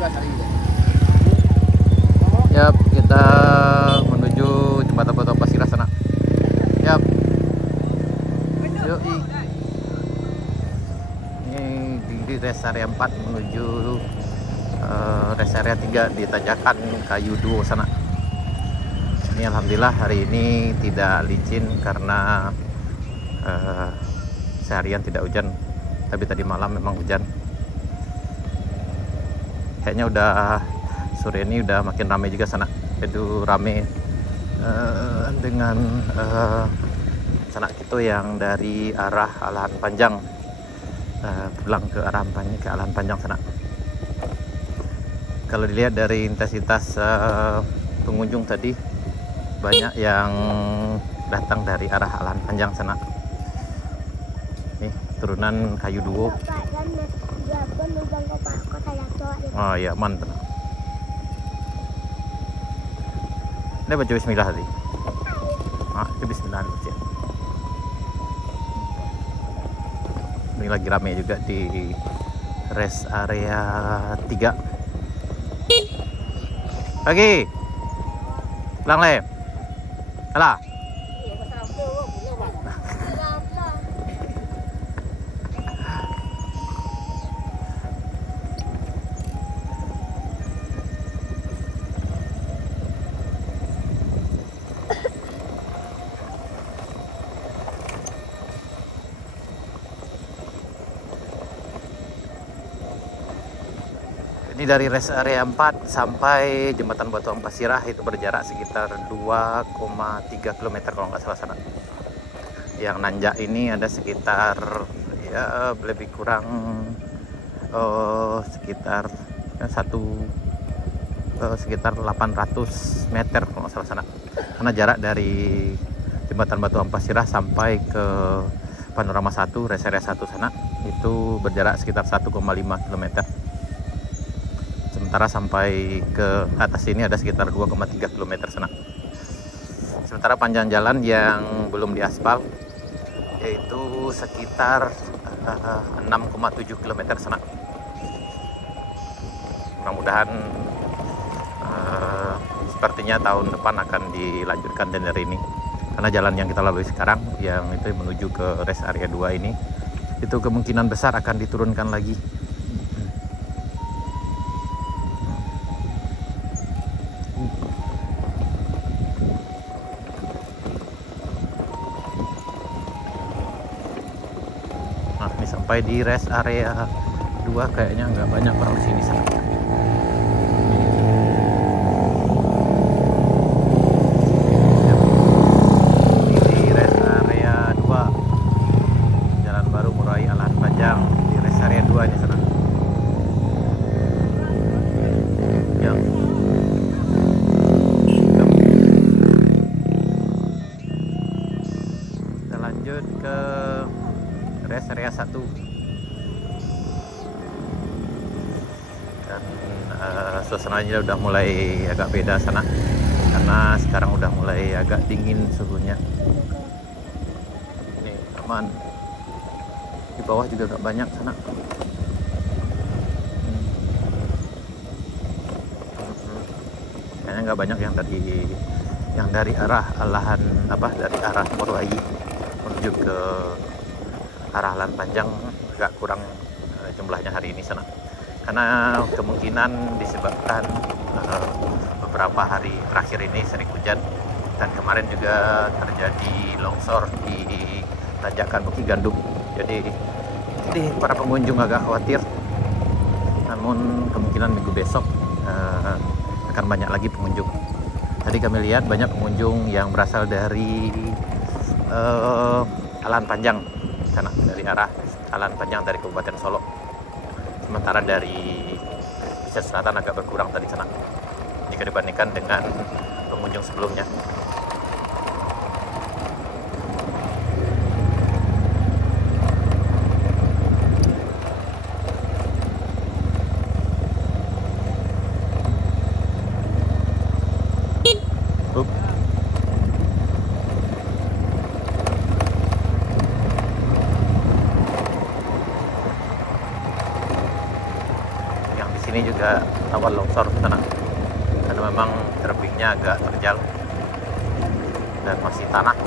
Yap, kita menuju jembatan Batu Ampasirah sana. Yap. Yoi. Ini di rest area 4 menuju rest area 3 di Tanjakan Kayu Duo sana. Ini alhamdulillah hari ini tidak licin karena seharian tidak hujan, tapi tadi malam memang hujan. Kayaknya udah sore ini udah makin ramai juga sana. Itu rame dengan sanak itu yang dari arah Alahan Panjang pulang ke Alahan Panjang sana. Kalau dilihat dari intensitas pengunjung tadi, banyak yang datang dari arah Alahan Panjang sana. Nih turunan Kayu Duo. Oh iya, mantap. Ini baca bismillah tadi. Itu bismillah baca. Ini lagi ramai juga di rest area 3. Pagi. Pulang le. Alah. Ini dari rest area 4 sampai jembatan Batu Ampasirah itu berjarak sekitar 2,3 km kalau nggak salah sana. Yang nanjak ini ada sekitar ya lebih kurang sekitar sekitar 800 meter kalau nggak salah sana. Karena jarak dari jembatan Batu Ampasirah sampai ke Panorama 1 rest area 1 sana itu berjarak sekitar 1,5 km. Sementara sampai ke atas ini ada sekitar 2,3 km sana. Sementara panjang jalan yang belum diaspal yaitu sekitar 6,7 km sana. Mudah-mudahan sepertinya tahun depan akan dilanjutkan tender ini. Karena jalan yang kita lalui sekarang yang itu menuju ke rest area 2 ini itu kemungkinan besar akan diturunkan lagi. Nah, ini sampai di rest area 2 kayaknya nggak banyak orang di sini sana. Ini di rest area 2 Jalan Baru Murai Alahan Panjang di rest area 2 nya sana. Ya. Kita lanjut ke rest area 1 dan suasananya udah mulai agak beda sana karena sekarang udah mulai agak dingin suhunya. Ini aman, di bawah juga agak banyak sana. Kayaknya nggak banyak yang dari arah Alahan dari arah Murai menuju ke arah Alahan Panjang agak kurang jumlahnya hari ini sana. Karena kemungkinan disebabkan beberapa hari terakhir ini sering hujan dan kemarin juga terjadi longsor di Tanjakan Bukit Gandum. Jadi para pengunjung agak khawatir. Namun kemungkinan minggu besok akan banyak lagi pengunjung. Tadi kami lihat banyak pengunjung yang berasal dari Alahan Panjang sana, dari arah Alahan Panjang dari Kabupaten Solo. Sementara dari Pesisir Selatan agak berkurang tadi sana jika dibandingkan dengan pengunjung sebelumnya. sini juga rawan longsor tenang, karena memang terbingnya agak terjal dan masih tanah.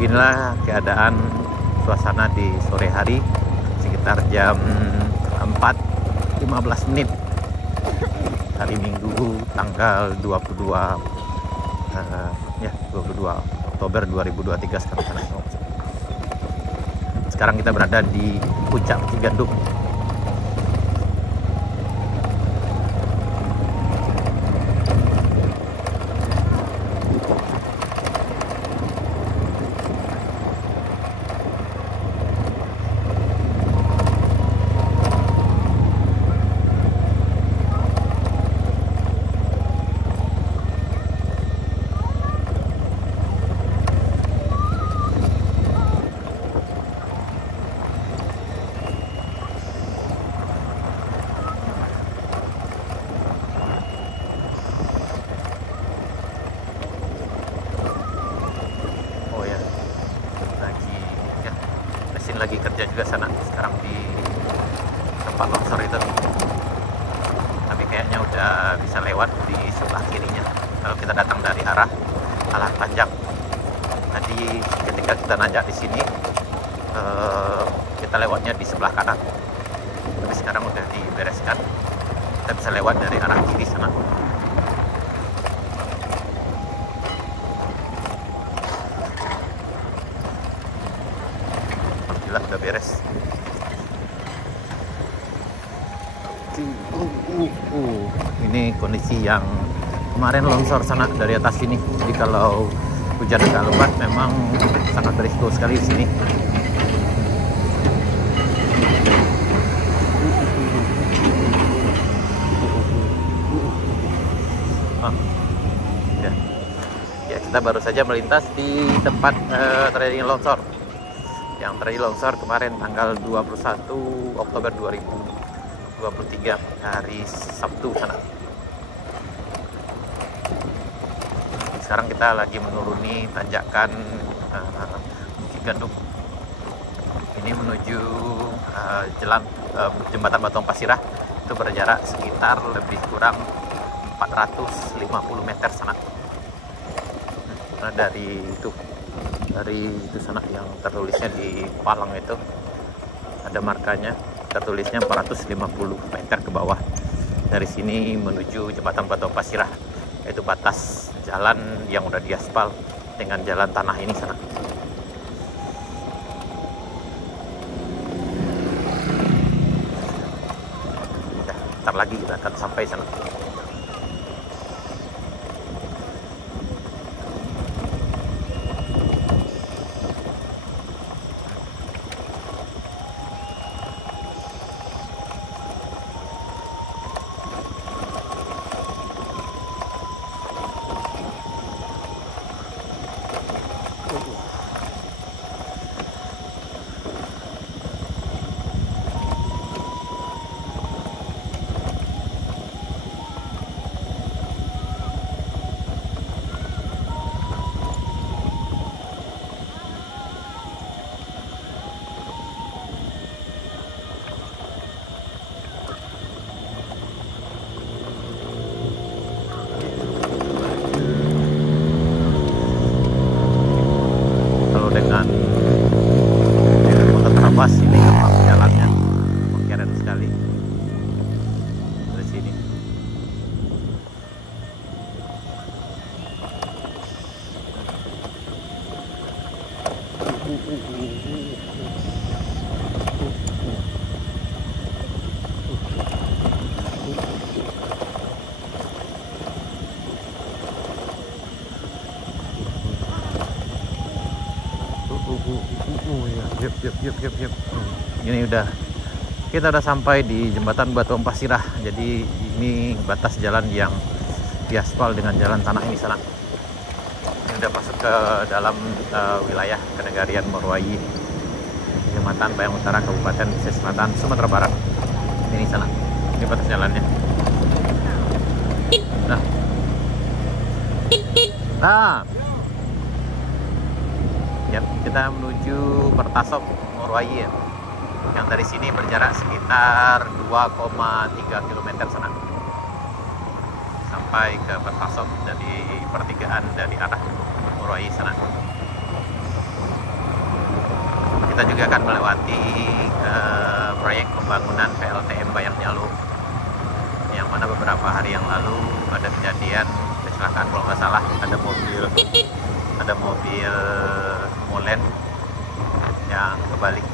Beginilah keadaan suasana di sore hari sekitar jam 4.15 hari Minggu tanggal 22 Oktober 2023 sekarang. Sekarang kita berada di puncak Cigandung. Lagi kerja juga sana sekarang di tempat longsor itu, tapi kayaknya udah bisa lewat di sebelah kirinya kalau kita datang dari arah Alang Panjang. Tadi ketika kita nanjak di sini kita lewatnya di sebelah kanan, tapi sekarang udah dibereskan, kita bisa lewat dari arah kiri sana. Udah beres. Ini kondisi yang kemarin longsor sana dari atas sini. Jadi kalau hujan agak lebat memang sangat berisiko sekali di sini. Ya, kita baru saja melintas di tempat terjadi longsor. Yang terjadi longsor kemarin tanggal 21 Oktober 2023 hari Sabtu sana. Sekarang kita lagi menuruni tanjakan Cigandung. Ini menuju jalan jembatan Batong Pasirah, itu berjarak sekitar lebih kurang 450 meter sana. Nah, dari itu sana yang tertulisnya di palang itu ada markanya, tertulisnya 450 meter ke bawah. Dari sini menuju jembatan Batong Pasirah, yaitu batas jalan yang udah diaspal dengan jalan tanah ini sana. Ntar lagi kita akan sampai sana. Dengan motor terabas ini gampang jalannya, keren sekali dari sini. Ya, yuk. Ini kita udah sampai di jembatan Batuang Pasirah. Jadi ini batas jalan yang diaspal dengan jalan tanah ini sana. Ini udah masuk ke dalam wilayah Kenegarian Morowali, Kecamatan Bayang Utara, Kabupaten Pesisir Selatan, Sumatera Barat. Ini sana. Ini batas jalannya. Nah, ya, kita menuju Pertasop Morowali ya. Yang dari sini berjarak sekitar 2,3 km sana. Sampai ke Pertasop dari pertigaan dari arah Morowali sana. Kita juga akan melewati proyek pembangunan PLTM Bayang Nyalo, yang mana beberapa hari yang lalu ada kejadian kecelakaan, kalau nggak salah ada mobil molen yang kebalik.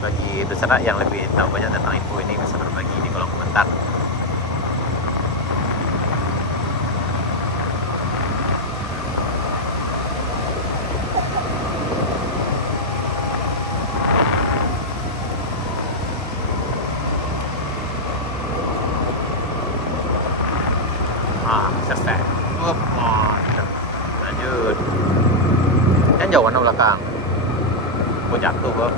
Bagi peserta yang lebih tahu banyak tentang info ini bisa berbagi di kolom komentar. Selesai. Lanjut. Yang jauh mana belakang? Kok jatuh kok?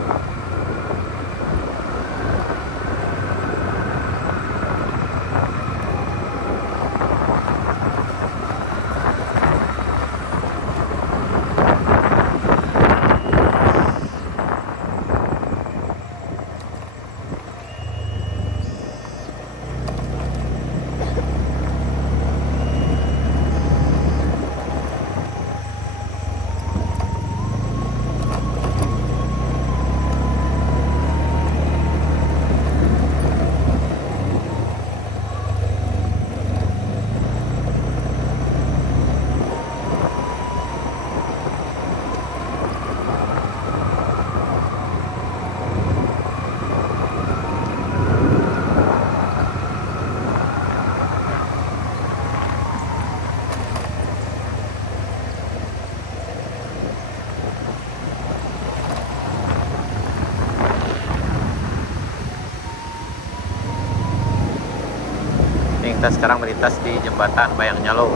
Kita sekarang melintas di jembatan Bayang Nyalo.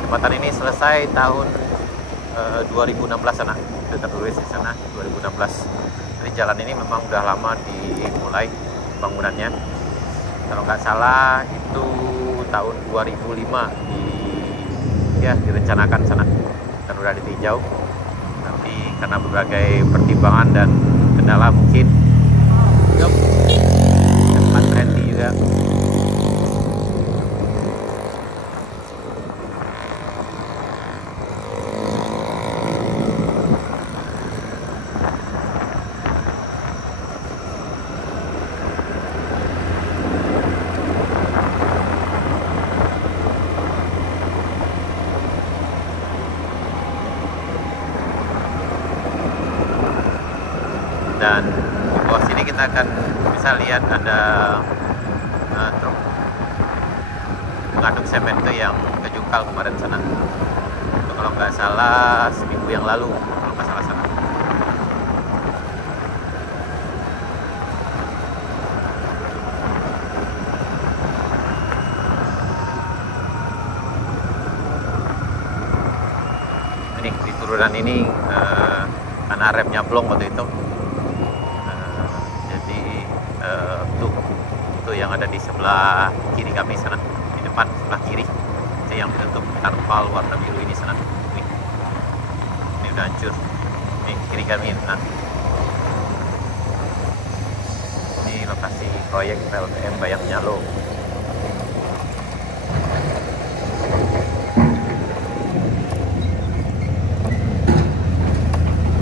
Jembatan ini selesai tahun 2016 sana, sudah tertulis di sana 2016. Jadi jalan ini memang udah lama dimulai pembangunannya. Kalau nggak salah itu tahun 2005 direncanakan sana dan udah ditinjau. Tapi karena berbagai pertimbangan dan kendala mungkin tempat berhenti juga. Dan di bawah sini kita akan bisa lihat ada truk mengaduk semen itu yang kejungkal kemarin sana. Itu kalau nggak salah seminggu yang lalu, kalau nggak salah sana. Ini di turunan ini karena remnya blong waktu itu. Itu yang ada di sebelah kiri kami sana, di depan sebelah kiri itu yang bentuk tarpal warna biru ini sana. Ini udah hancur. Ini kiri kami. Nah, ini lokasi proyek PLTM Bayang Nyalo.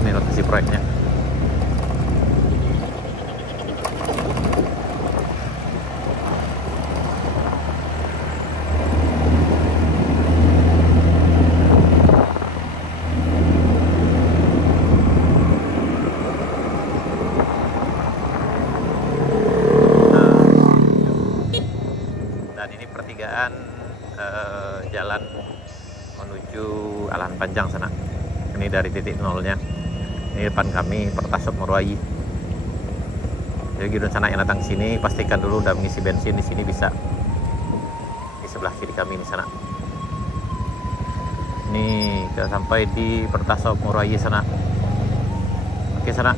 Ini lokasi proyeknya. Jalan menuju Alahan Panjang sana. Ini Ini dari titik nolnya. Ini depan kami Pertasop Morowali. Jadi giliran sana yang datang sini pastikan dulu udah mengisi bensin di sini, bisa di sebelah kiri kami di sana. Ini kita sampai di Pertasop Morowali sana. Oke sana,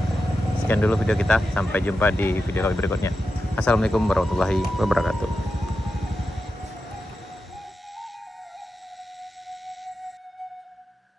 sekian dulu video kita. Sampai jumpa di video kami berikutnya. Assalamualaikum warahmatullahi wabarakatuh.